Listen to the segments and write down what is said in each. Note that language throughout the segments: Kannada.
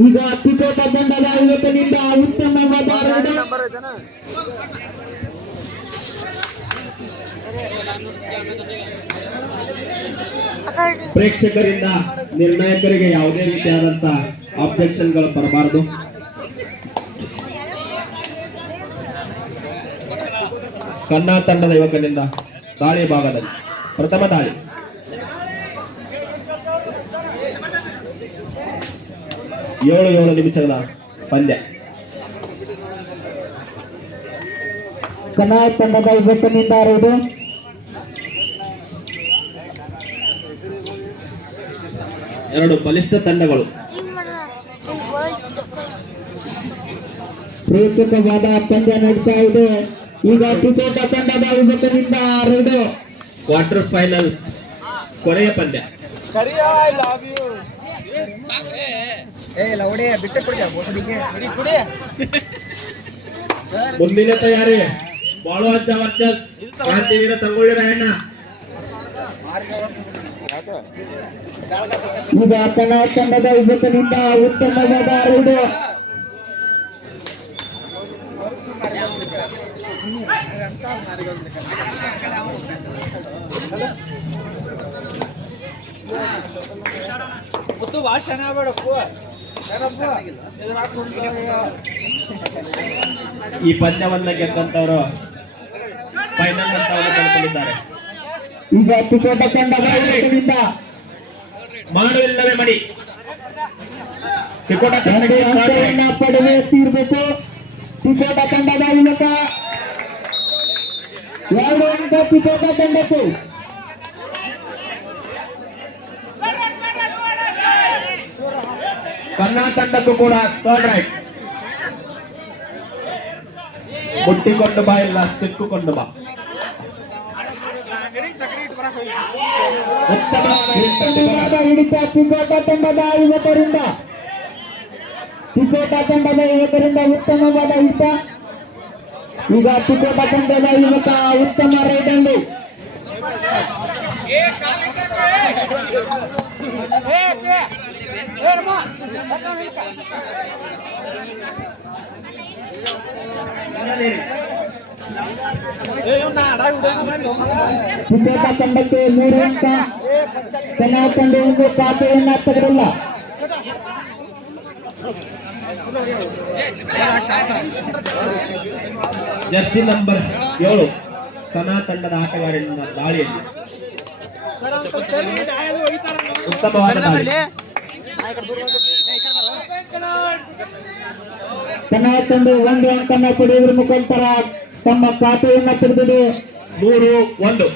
ಈಗ ತಿಕೋಟ ತಂಡದ ಯುವಕನಿಂದ ಉತ್ತಮವಾದ ಪ್ರೇಕ್ಷಕರಿಂದ ನಿರ್ಣಾಯಕರಿಗೆ ಯಾವುದೇ ರೀತಿಯಾದಂತಹ ಆಬ್ಜೆಕ್ಷನ್ಗಳು ಬರಬಾರದು. ಕನ್ನಡ ತಂಡದ ಯುವಕನಿಂದ ದಾಳಿ ಭಾಗದಲ್ಲಿ ಪ್ರಥಮ ದಾಳಿ. ಏಳು ನಿಮಿಷಗಳ ಪಂದ್ಯ. ಕನ್ನಡ ತಂಡದ ಯುವಕನಿಂದ ಇದು ಎರಡು ಬಲಿಷ್ಠ ತಂಡಗಳು ರೋಚಕವಾದ ಪಂದ್ಯ ನಡೀತಾ ಇದೆ. ಈಗ ತಿಕೋಟ ತಂಡದ ಯುವಕನಿಂದ ಎರಡು ಕ್ವಾರ್ಟರ್ ಫೈನಲ್ ಕೊನೆಯ ಪಂದ್ಯ. ಮುಂದಿನ ತಯಾರಿ ಬಾಳುವಂತ ವರ್ಚಸ್ ಕ್ರಾಂತಿವೀರ ಸಂಗೊಳ್ಳಿ ರಾಯಣ್ಣ. ಈಗ ಕನ್ನಡ ತಂಡದ ಯುವಕನಿಂದ ಉತ್ತಮವಾದ ಎರಡು ಈ ಪಂದ್ಯವನ್ನ ಗೆದ್ದಂತವರು ಫೈನಲ್ ಹಂತವನ್ನು ತಲುಪಲಿದ್ದಾರೆ. ಈಗ ತಿಕೋಟ ತಂಡದ ಯುವಕನಿಂದ ಮಾಡುವಿಲ್ಲವೇ ಮಡಿ ತಿಕೋಟ ತಂಡವನ್ನು ಪಡೆದೇ ತೀರ್ಬೇಕು. ತಿಕೋಟ ತಂಡದ ಯುವಕ 2 ಅಂಕ ತಿಕೋಟ ತಂಡಕ್ಕೆ. ಕನ್ನಡ ತಂಡಕ್ಕೂ ಕೂಡ ಥರ್ಡ್ ರೈಟ್. ಮುಟ್ಟಿಕೊಂಡು ಬಾ ಇಲ್ಲ ಸಿಕ್ಕುಕೊಂಡು ಬಾ. ಉತ್ತಮವಾದ ಹಿಡಿತ ತಿಕೋಟ ತಂಡದ ಯುವಕರಿಂದ. ತಿಕೋಟ ತಂಡದ ಯುವಕರಿಂದ ಉತ್ತಮವಾದ ಹಿಡಿತ. ಈಗ ತಿಕೋಟ ತಂಡದ ಯುವಕ ಉತ್ತಮ ರೈಡಲ್ಲಿ ತಿಕೋಟ ತಂಡಕ್ಕೆ 3 ಅಂಕ. ಕನ್ನಡ ತಂಡ ಒಂದು ಖಾತೆಯನ್ನ ತೆಗೆದಿಲ್ಲ. ಜರ್ಸಿ ನಂಬರ್ 7 ಕನ್ನಡ ತಂಡದ ಆಟಗಾರರಿಂದ ದಾಳಿಯಲ್ಲಿ ಉತ್ತಮವಾದ ದಾಳಿ. ಕನ್ನಡ ತಂಡ 1 ಅಂಕನ್ನ ಪಡೆಯುವುದರ ಮುಖಾಂತರ ತಮ್ಮ ಖಾತೆಯನ್ನ ತೆಗೆದಿದೆ. 3-1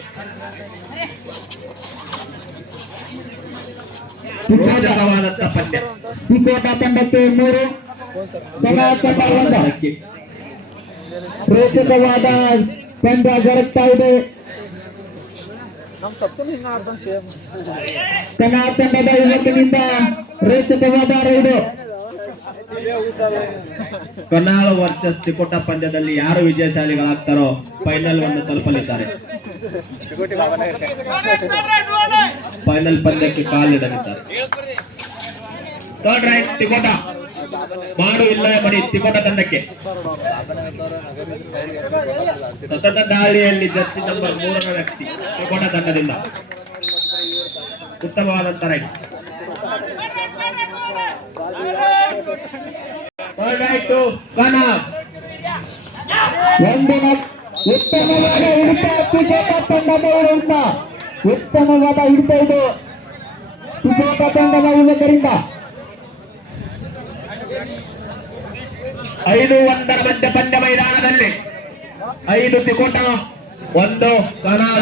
ಪಂದ್ಯ. ತಿಕೋಟ ತಂಡಕ್ಕೆ 3, ಕನ್ನಡ ತಂಡ 1. ರೋಚಕವಾದ ಪಂದ್ಯ ಜರುಗ್ತಾ ಇದೆ. ಕನ್ನಡ ತಂಡದ ಯುವಕನಿಂದ ರೋಚಕವಾದ ರೈಡು. ಕನ್ನಡ ವರ್ಚಸ್ ತಿಕೋಟ ಪಂದ್ಯದಲ್ಲಿ ಯಾರು ವಿಜಯಶಾಲಿಗಳಾಗ್ತಾರೋ ಫೈನಲ್ ಅನ್ನು ತಲುಪಲಿದ್ದಾರೆ. ಫೈನಲ್ ಪಂದ್ಯಕ್ಕೆ ಕಾಲಿಡಲಿದ್ದಾರೆ. Third right Tikota. ಮಾಡು ಇಲ್ಲವೇ ಮಡಿ ತಿಕೋಟ ತಂಡಕ್ಕೆ. ಸತತ ದಾಳಿಯಲ್ಲಿ ಜರ್ಸಿ ನಂಬರ್ 3ರ ವ್ಯಕ್ತಿ ತಿಕೋಟ ತಂಡದಿಂದ ಉತ್ತಮವಾದಂತ ರೈಟ್. Third right Kannada. ಉತ್ತಮವಾದ ಹಿಡಿತ ತಿಕೋಟ ತಂಡದ ಹಿಡಿತ. ಉತ್ತಮವಾದ ಹಿಡಿತ ಇದು ತಿಕೋಟ ತಂಡದ ಯುವಕರಿಂದ. 5-1 ಮಧ್ಯ ಪಂದ್ಯ ಮೈದಾನದಲ್ಲಿ 5 ತಿಕೋಟ 1 ಕನ್ನಡ.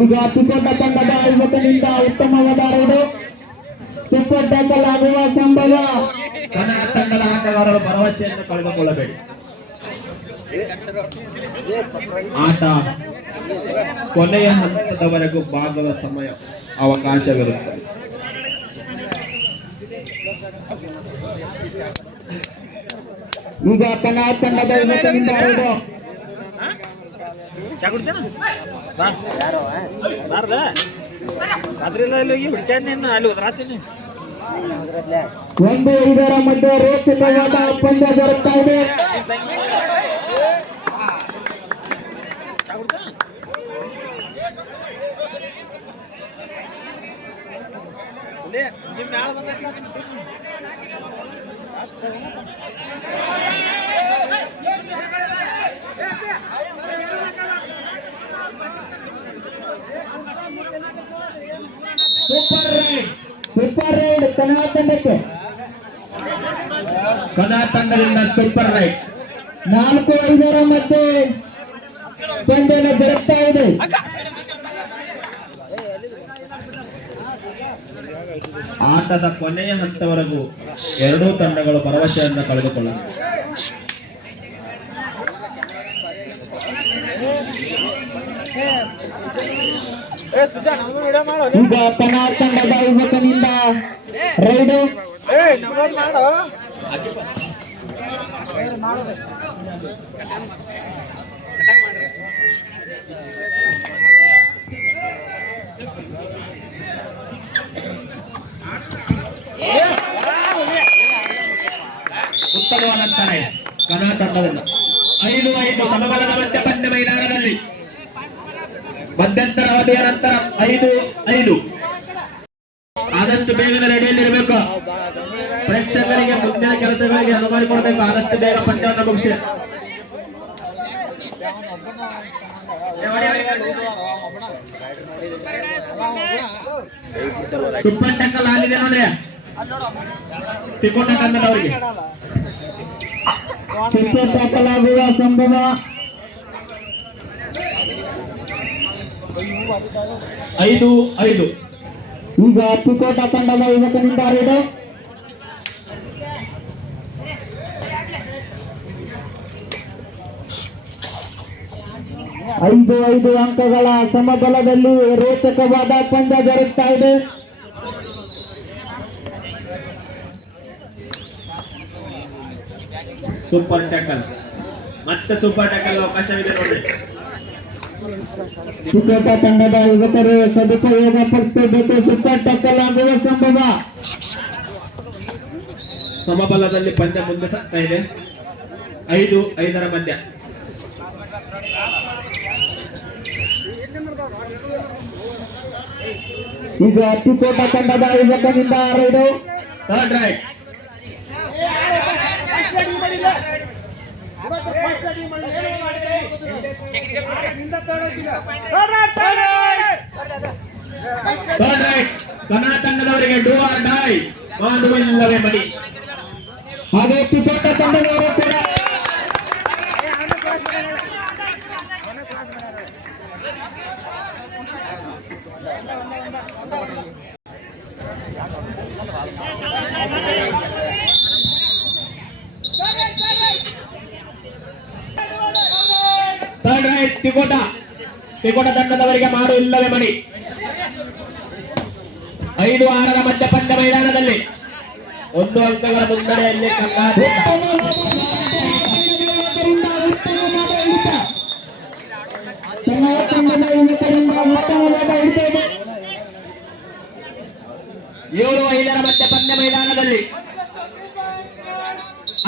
ಈಗ ತಿಕೋಟ ತಂಡದ ಯುವಕನಿಂದ ಉತ್ತಮವಾದ ರೈಡು. ಆಗುವ ಸಂಭವ. ಕನ್ನಡ ತಂಡದ ಆಟಗಾರರು ಭರವಸೆಯನ್ನು ಕಳೆದುಕೊಳ್ಳಬೇಡಿ. ಆಟ ಕೊನೆಯ ಹಂತದವರೆಗೂ ಭಾಗದ ಸಮಯ ಅವಕಾಶವಿರುತ್ತದೆ. ಈಗ ಕನ್ನಡ ತಂಡದ ಯುವಕನಿಂದ ರೈಡು. ರಾತ್ರಿ ಅಲ್ಲಿ ಹುಡುಕ್ಯಾಡ ಅಲ್ಲಿ ರಾತ್ರಿ 1-5 ಮಧ್ಯೆ ರೋಚಕವಾದ ಪಂದ್ಯ ಜರುಗ್ತಾ ಇದೆ. ಸೂಪರ್ ರೈಡ್ ಕನ್ನಡ ತಂಡಕ್ಕೆ, ಕನ್ನಡ ತಂಡದಿಂದ ಸೂಪರ್ ರೈಡ್. 4-5 ಮಧ್ಯೆ ಪಂದ್ಯನ ಜರುಗ್ತಾ ಇದೆ. ಆಟದ ಕೊನೆಯ ಹಂತವರೆಗೂ ಎರಡೂ ತಂಡಗಳು ಭರವಸೆಯನ್ನು ಕಳೆದುಕೊಳ್ಳುತ್ತವೆ. ಈಗ ಕನ್ನಡ ತಂಡದ ಯುವಕನಿಂದ ರೈಡು. ಉತ್ತಮವಾದಂತ ರೈಡ್ ಕನ್ನಡ ತಂಡದಿಂದ. 5-5 ಸಮಬಲದ ಮಧ್ಯ ಪಂದ್ಯ ಮೈದಾನದಲ್ಲಿ ಮಧ್ಯಂತರ ಅವಧಿಯ ನಂತರ 5-5. ಆದಷ್ಟು ಬೇಗನೆ ರೆಡಿಯಲ್ಲಿರಬೇಕು. ಪ್ರೇಕ್ಷಕರಿಗೆ ಮುಂದಿನ ಕೆಲಸಗಳಿಗೆ ಅನುವು ಮಾಡಿಕೊಡಬೇಕು. ಆದಷ್ಟು ಬೇಗ ಪಂದ್ಯವನ್ನು ಮುಗಿಸಿ. ಸೂಪರ್ ಟ್ಯಾಕಲ್ ಆಗಿದೆ ನೋಡ್ರಿ ತಿಕೋಟ ತಂಡದವರಿಗೆ. ಸೂಪರ್ ಟ್ಯಾಕಲ್ ಆಗುವ ಸಂಭವ. 5-5. ಈಗ ತಿಕೋಟ ತಂಡದ ಯುವಕನಿಂದ ರೈಡು. ಐದು ಅಂಕಗಳ ಸಮಬಲದಲ್ಲಿ ರೋಚಕವಾದ ಪಂದ್ಯ ಜರುಗ್ತಾ ಇದೆ. ಸೂಪರ್ ಟ್ಯಾಕಲ್, ಮತ್ತೆ ಸೂಪರ್ ಟ್ಯಾಕಲ್ ಅವಕಾಶವಿದೆ ನೋಡಿ. ತಿಕೋಟ ತಂಡದ ಯುವಕರು ಸದುಪಯೋಗ ಪಡಿಸಬೇಕು. ಸೂಪರ್ ಟ್ಯಾಕಲ್ ಆಗುವ ಸಂಭವ. ಸಮಬಲದಲ್ಲಿ ಪಂದ್ಯ ಮುಂದೆ ಸಾಗ್ತಾ ಇದೆ. 5-5 ಮಧ್ಯ. ಈಗ ತಿಕೋಟ ತಂಡದ ಯುವಕನಿಂದ ರೈಡು. Third raid. ಕನ್ನಡ ತಂಡದವರಿಗೆ ಡೂ ಆರ್ ಡೈ, ಮಾಡುವಿಲ್ಲವೇ ಮಡಿ. ಹಾಗೆ ತಿಕೋಟ ತಂಡದವರು ಕೂಡ ಥರ್ಡ್ ರೈಟ್. ತಿಕೋಟ ತಂಡದವರಿಗೆ ಮಾಡು ಇಲ್ಲವೇ ಮಡಿ. 5-6 ಮಧ್ಯ ಪಂದ್ಯ ಮೈದಾನದಲ್ಲಿ 1 ಅಂಕಗಳ ಮುನ್ನಡೆಯಲ್ಲಿ ತಂಡದ ಯುವಕರಿಂದ ಉತ್ತಮವಾದ ಹಿಡಿತ ಇದೆ. 7-5 ಮಧ್ಯ ಪಂದ್ಯ ಮೈದಾನದಲ್ಲಿ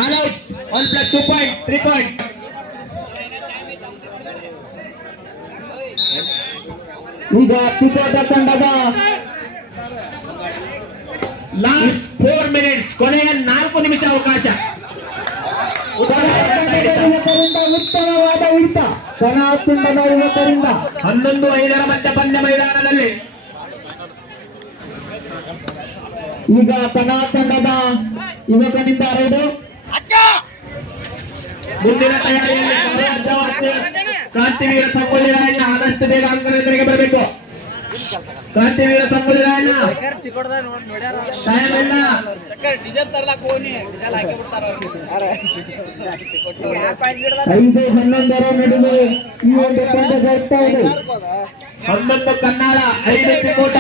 ಆಲ್ ಔಟ್. 1+2 point, 3 point. ಈಗ ತಿಕೋಟ ತಂಡದ ಲಾಸ್ಟ್ 4 ಮಿನಿಟ್ಸ್, ಕೊನೆಯ 4 ನಿಮಿಷ ಅವಕಾಶ. ಉತ್ತಮವಾದ ಹಿಡಿತ ಕನ್ನಡ ತಂಡದ ಯುವಕರಿಂದ. 11-5 ಮಧ್ಯ ಪಂದ್ಯ ಮೈದಾನದಲ್ಲಿ ಈಗ ಕನ್ನಡ ತಂಡದ ಯುವಕನಿಂದ ರೈಡು. ಮುಂದಿನ ತಯಾರಿಯಲ್ಲಿ ಕ್ರಾಂತಿವೀರ ಸಂಗೊಳ್ಳಿ ರಾಯಣ್ಣ ಆದಷ್ಟು ಬೇಗ ಅಂಕಣಕ್ಕೆ ಬರಬೇಕು. ಕ್ರಾಂತಿವೀರ ಸಂಗೊಳ್ಳಿ ರಾಯಣ್ಣ 5-11 ನಡುವೆ ಈ ಒಂದು ಪಂದ್ಯ ಜರುಗ್ತಾ ಇದೆ. 11 ಕನ್ನಡ, 5 ತಿಕೋಟ.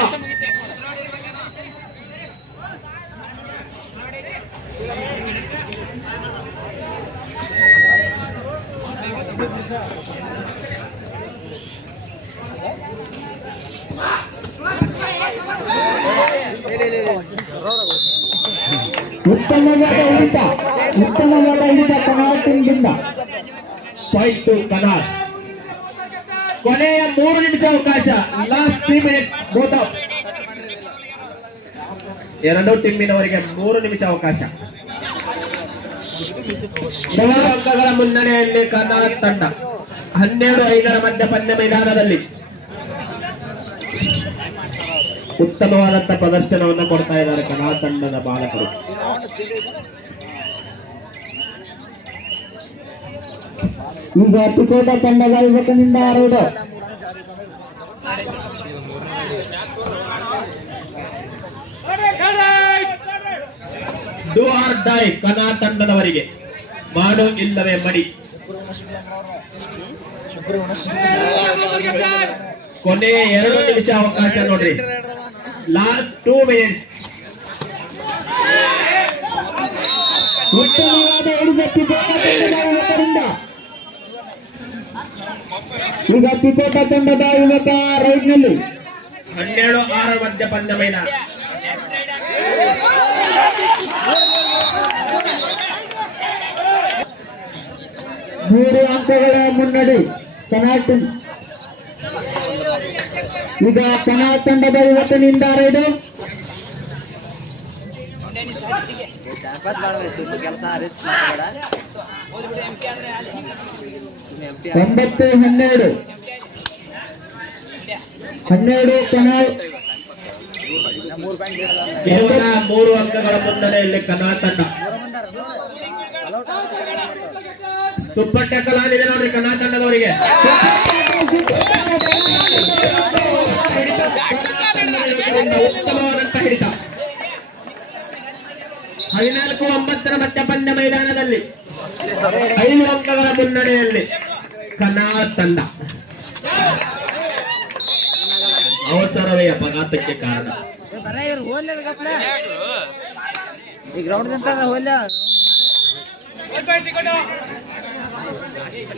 ಉತ್ತಮವಾದ ಹಿಡಿತ ಕನಾಟಿನಿಂದ ಪಾಯಿಂಟ್ ಟು ಕನಾಲ್. ಕೊನೆಯ 3 ನಿಮಿಷ ಅವಕಾಶ. Last 3 minutes both out. ಎರಡೂ ಟೀಮಿನವರಿಗೆ 3 ನಿಮಿಷ ಅವಕಾಶ. 4 ಅಂಕಗಳ ಮುನ್ನಡೆಯಲ್ಲಿ ಕನಾಲ್ ತಂಡ 12-5 ಮಧ್ಯ ಪಂದ್ಯ ಮೈದಾನದಲ್ಲಿ ಉತ್ತಮವಾದಂತಹ ಪ್ರದರ್ಶನವನ್ನು ಕೊಡ್ತಾ ಇದ್ದಾರೆ ಕನಾಲ್ ತಂಡದ ಬಾಲಕರು. ಈಗ ತಿಕೋಟ ತಂಡದ ಯುವಕನಿಂದ ಆರೋಡ ಡೂ ಆರ್ ಡೈ ಕನಾಲ್ ತಂಡದವರಿಗೆ ಮಾಡು ಇಲ್ಲವೇ ಮಡಿ. ಕೊನೆಯ 2 ನಿಮಿಷ ಅವಕಾಶ ನೋಡ್ರಿ. Last 2 minutes. ಉತ್ತಮವಾದ ಹಿಡಿದ ತಿಕೋಟ ತಂಡದ ಯುವಕರಿಂದ ಈಗ ತಿಕೋಟ ತಂಡದ ಯುವಕ ರೈಟ್ ನಲ್ಲಿ 12-6 ಮಧ್ಯ ಪಂದ್ಯ ಮೈದಾನ. ಮೂರು ಅಂಕಗಳ ಮುನ್ನಡೆ ಕನಾಲ್. ಈಗ ಕನಾಲ್ ತಂಡದ ಯುವಕನಿಂದ ರೈಡು 9-12 ಕನಾಲ್. ಕೇವಲ 3 ಅಂಕಗಳ ಮುನ್ನಡೆಯಲ್ಲಿ ಕನಾಲ್ ತಂಡ. ಸೂಪರ್ ಟ್ಯಾಕಲ್ ಆಗಿದೆ ನೋಡ್ರಿ ಕನಾಲ್ ತಂಡದವರಿಗೆ. ಉತ್ತಮವಾದಂತಹ ಹಿಡಿತ. 14-9 ಮಧ್ಯ ಪಂದ್ಯ ಮೈದಾನದಲ್ಲಿ 5 ಅಂಕಗಳ ಮುನ್ನಡೆಯಲ್ಲಿ ಕನಾಲ್ ತಂಡ. ಅವಸರವೇ ಅಪಘಾತಕ್ಕೆ ಕಾರಣ.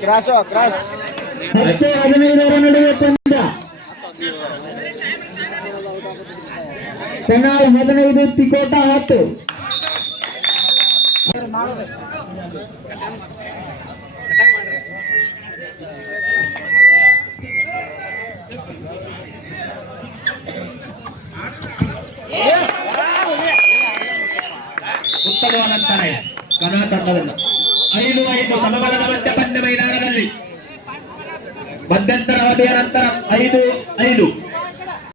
ಕ್ರಾಸ್ 10-15 ನಡುವೆ ಪಂದ್ಯ. ಕನಾಲ್ 15 ತಿಕೋಟ 10. ಉತ್ತಮವಾದಂತಹ ಕನಾಲ್ ತಂಡವನ್ನು 5-5 ಸಮಬಲದ ಮಧ್ಯ ಪಂದ್ಯ ಮೈದಾನದಲ್ಲಿ ಮಧ್ಯಂತರ ಅವಧಿಯ ನಂತರ 5-5